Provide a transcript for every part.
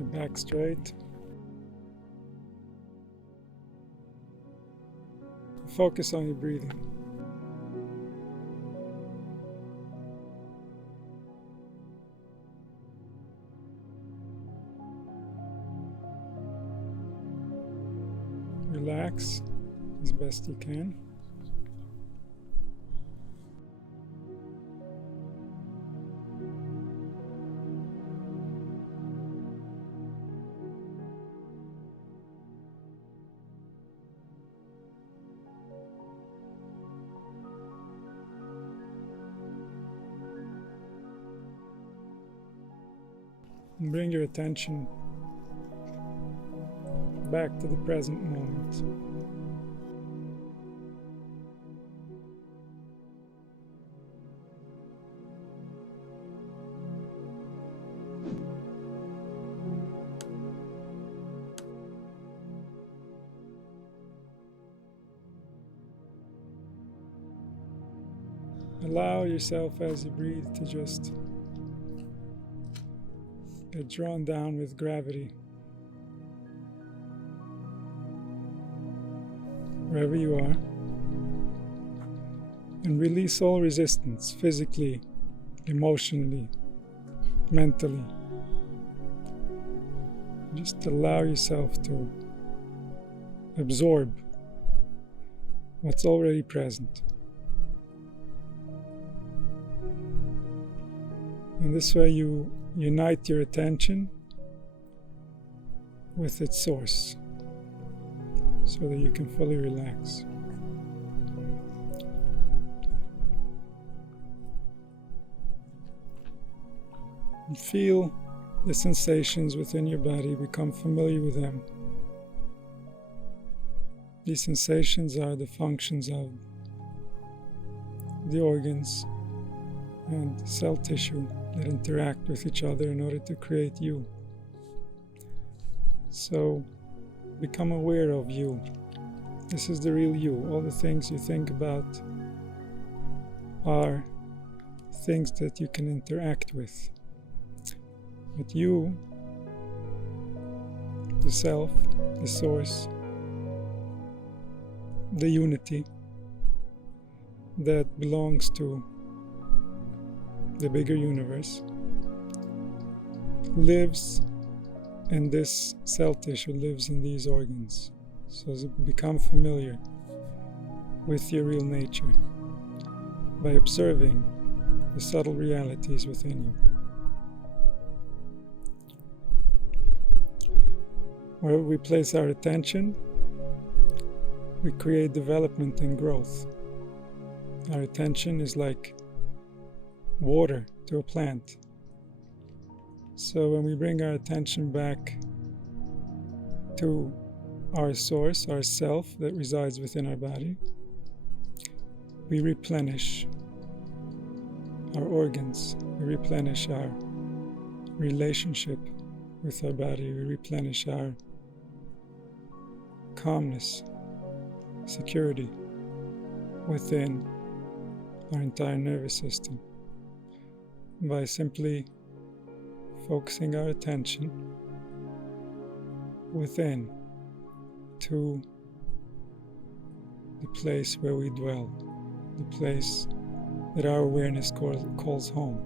Your back straight. Focus on your breathing. Relax as best you can. And bring your attention back to the present moment. Allow yourself as you breathe to just get drawn down with gravity. Wherever you are, and release all resistance, physically, emotionally, mentally. Just allow yourself to absorb what's already present. And this way you unite your attention with its source, so that you can fully relax. And feel the sensations within your body, become familiar with them. These sensations are the functions of the organs and cell tissue that interact with each other in order to create you. So become aware of you. This is the real you. All the things you think about are things that you can interact with. But you, the self, the source, the unity that belongs to the bigger universe, lives in this cell tissue, lives in these organs. So become familiar with your real nature by observing the subtle realities within you. Wherever we place our attention, we create development and growth. Our attention is like water to a plant. So when we bring our attention back to our source, our self that resides within our body, we replenish our organs, we replenish our relationship with our body, we replenish our calmness, security within our entire nervous system by simply focusing our attention within to the place where we dwell, the place that our awareness calls home.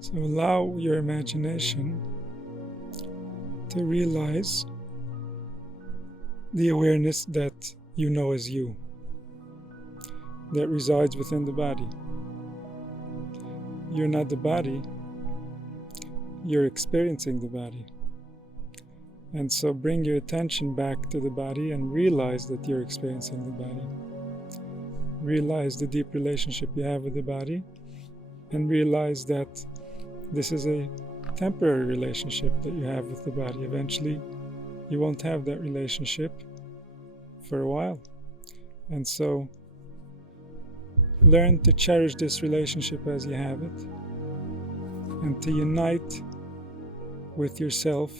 So allow your imagination to realize the awareness that you know as you, that resides within the body. You're not the body, you're experiencing the body. And so bring your attention back to the body and realize that you're experiencing the body. Realize the deep relationship you have with the body, and realize that this is a temporary relationship that you have with the body. Eventually, you won't have that relationship for a while. And so, learn to cherish this relationship as you have it, and to unite with yourself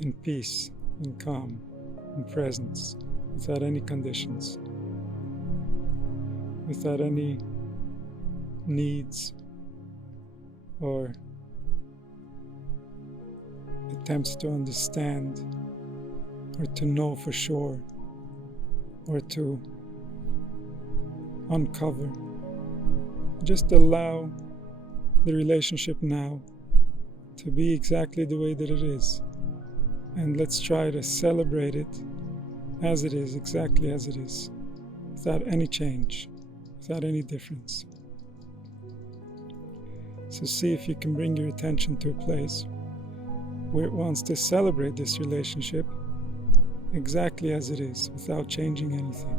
in peace, in calm, in presence, without any conditions, without any needs or attempts to understand or to know for sure or to uncover. Just allow the relationship now to be exactly the way that it is, and let's try to celebrate it as it is, exactly as it is, without any change, without any difference. So see if you can bring your attention to a place where it wants to celebrate this relationship exactly as it is, without changing anything.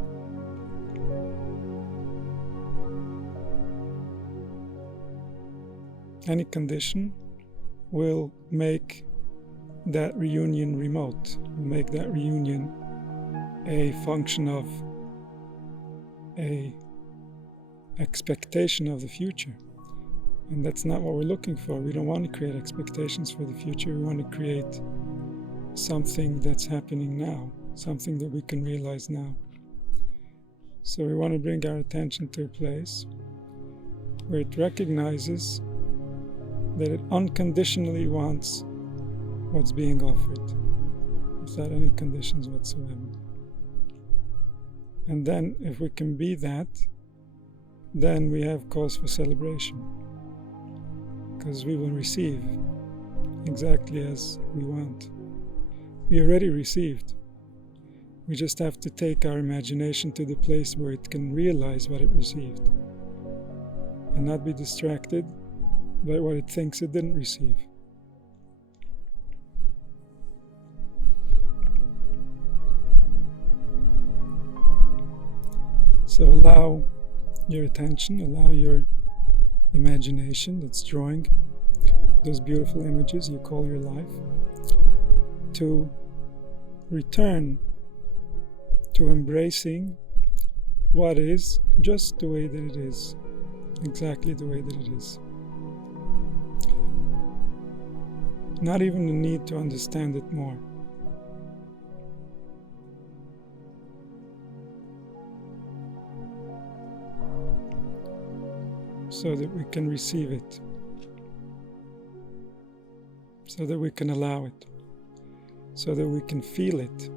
Any condition will make that reunion remote, will make that reunion a function of a expectation of the future. And that's not what we're looking for. We don't want to create expectations for the future. We want to create something that's happening now, something that we can realize now. So we want to bring our attention to a place where it recognizes that it unconditionally wants what's being offered, without any conditions whatsoever. And then, if we can be that, then we have cause for celebration, because we will receive exactly as we want. We already received. We just have to take our imagination to the place where it can realize what it received, and not be distracted by what it thinks it didn't receive. So allow your attention, allow your imagination that's drawing those beautiful images you call your life to return to embracing what is just the way that it is, exactly the way that it is. Not even the need to understand it more. So that we can receive it, so that we can allow it, so that we can feel it.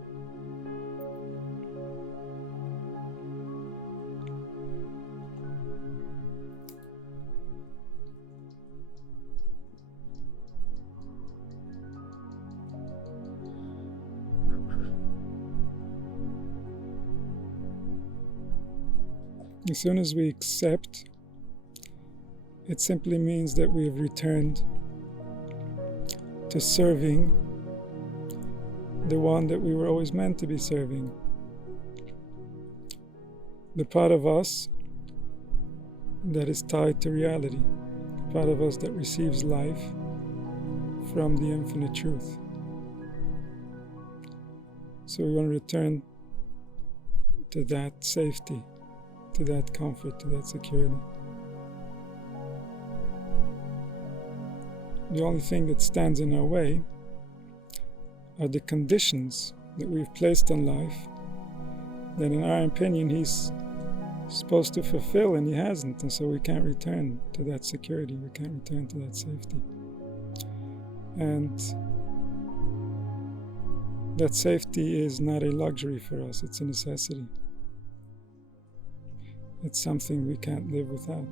As soon as we accept, it simply means that we have returned to serving the one that we were always meant to be serving. The part of us that is tied to reality, the part of us that receives life from the infinite truth. So we want to return to that safety, to that comfort, to that security. The only thing that stands in our way are the conditions that we've placed on life that in our opinion he's supposed to fulfill and he hasn't, and so we can't return to that security, we can't return to that safety. And that safety is not a luxury for us, it's a necessity. It's something we can't live without.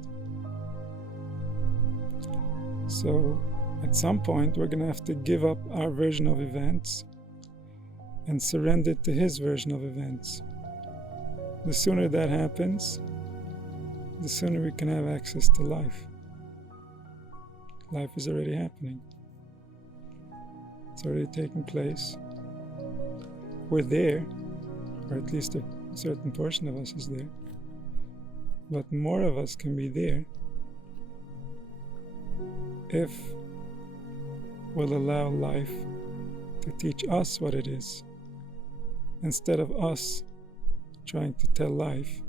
So at some point we're going to have to give up our version of events and surrender to his version of events. The sooner that happens, the sooner we can have access to life. Life is already happening. It's already taking place. We're there, or at least a certain portion of us is there. But more of us can be there if we'll allow life to teach us what it is, instead of us trying to tell life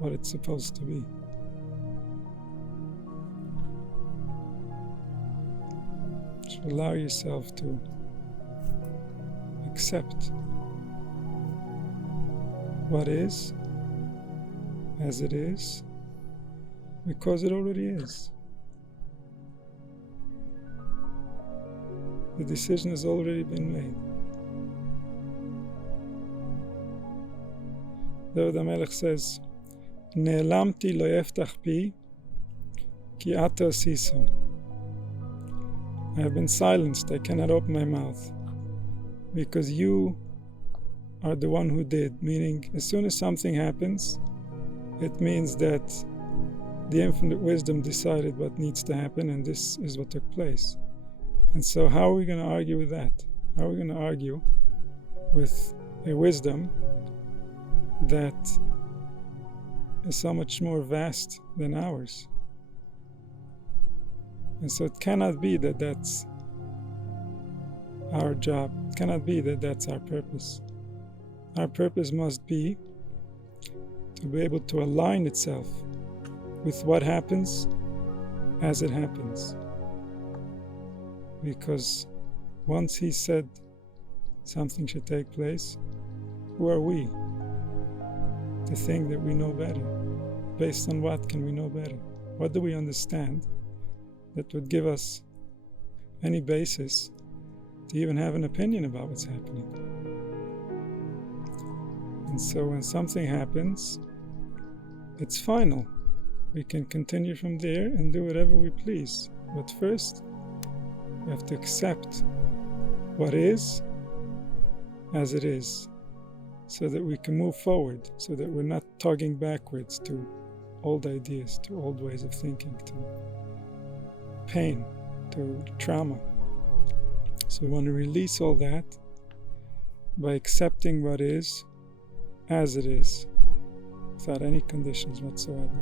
what it's supposed to be. So allow yourself to accept what is, as it is, Because it already is. The decision has already been made. David HaMelech says, Ne'elamti lo yeftach pi ki ata osiso. I have been silenced, I cannot open my mouth, because you are the one who did. Meaning, as soon as something happens, it means that the infinite wisdom decided what needs to happen, and this is what took place. And so how are we going to argue with that? How are we going to argue with a wisdom that is so much more vast than ours? And so it cannot be that that's our job. It cannot be that that's our purpose. Our purpose must be to be able to align itself with what happens as it happens. Because once he said something should take place, who are we to think that we know better? Based on what can we know better? What do we understand that would give us any basis to even have an opinion about what's happening? And so when something happens, it's final. We can continue from there and do whatever we please. But first, we have to accept what is as it is, so that we can move forward, so that we're not tugging backwards to old ideas, to old ways of thinking, to pain, to trauma. So we want to release all that by accepting what is as it is, without any conditions whatsoever.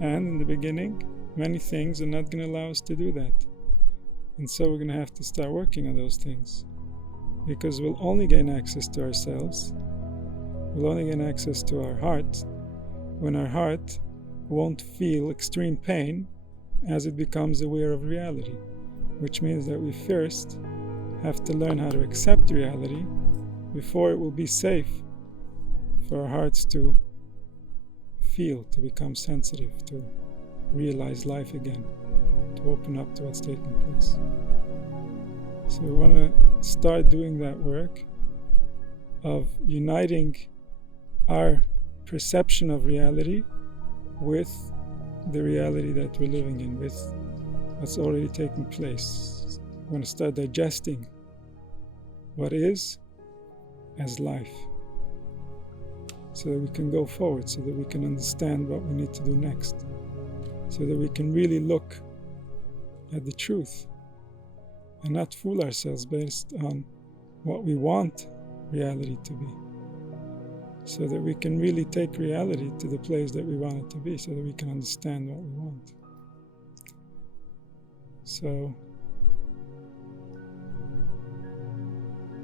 And in the beginning, many things are not going to allow us to do that. And so we're going to have to start working on those things, because we'll only gain access to ourselves, we'll only gain access to our heart, when our heart won't feel extreme pain as it becomes aware of reality, which means that we first have to learn how to accept reality before it will be safe for our hearts to feel, to become sensitive, to realize life again, to open up to what's taking place. So we want to start doing that work of uniting our perception of reality with the reality that we're living in, with what's already taking place. We want to start digesting what is as life, so that we can go forward, so that we can understand what we need to do next, so that we can really look at the truth and not fool ourselves based on what we want reality to be, so that we can really take reality to the place that we want it to be, so that we can understand what we want. So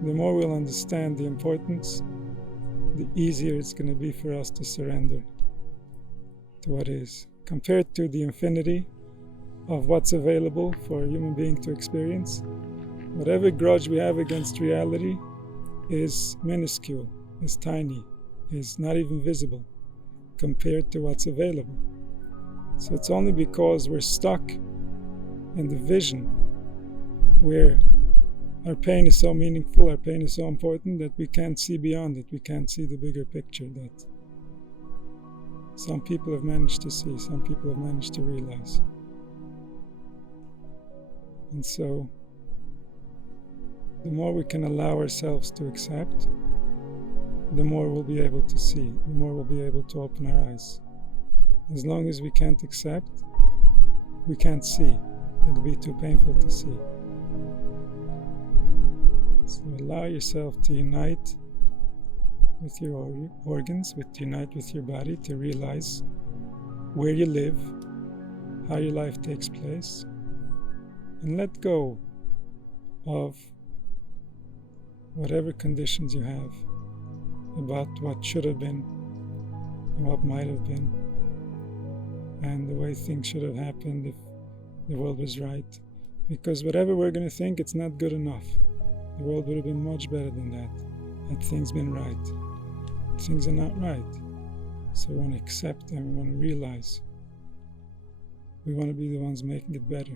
the more we'll understand the importance, the easier it's going to be for us to surrender to what is. Compared to the infinity of what's available for a human being to experience, whatever grudge we have against reality is minuscule, is tiny, is not even visible compared to what's available. So it's only because we're stuck in the vision where our pain is so meaningful, our pain is so important, that we can't see beyond it, we can't see the bigger picture that some people have managed to see, some people have managed to realize. And so the more we can allow ourselves to accept, the more we'll be able to see, the more we'll be able to open our eyes. As long as we can't accept, we can't see. It'll be too painful to see. So allow yourself to unite with your organs, unite with your body, to realize where you live, how your life takes place, and let go of whatever conditions you have about what should have been and what might have been, and the way things should have happened if the world was right. Because whatever we're going to think, it's not good enough. The world would have been much better than that had things been right. Things are not right. So we want to accept and we want to realize We want to be the ones making it better.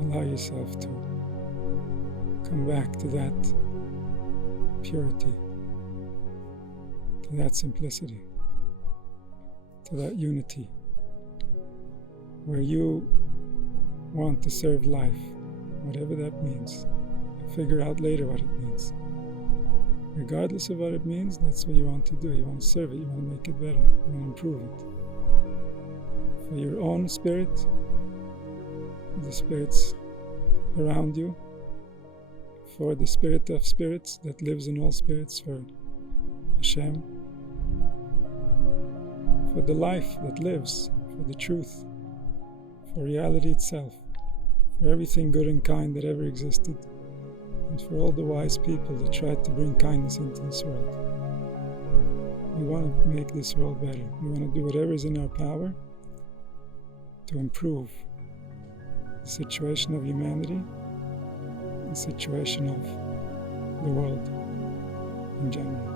Allow yourself to come back to that purity, to that simplicity, to that unity, where you want to serve life, whatever that means. Figure out later what it means. Regardless of what it means, that's what you want to do. You want to serve it, you want to make it better, you want to improve it. For your own spirit, for the spirits around you, for the spirit of spirits that lives in all spirits, for Hashem, for the life that lives, for the truth, for reality itself, for everything good and kind that ever existed, and for all the wise people that tried to bring kindness into this world. We want to make this world better. We want to do whatever is in our power to improve the situation of humanity, the situation of the world in general.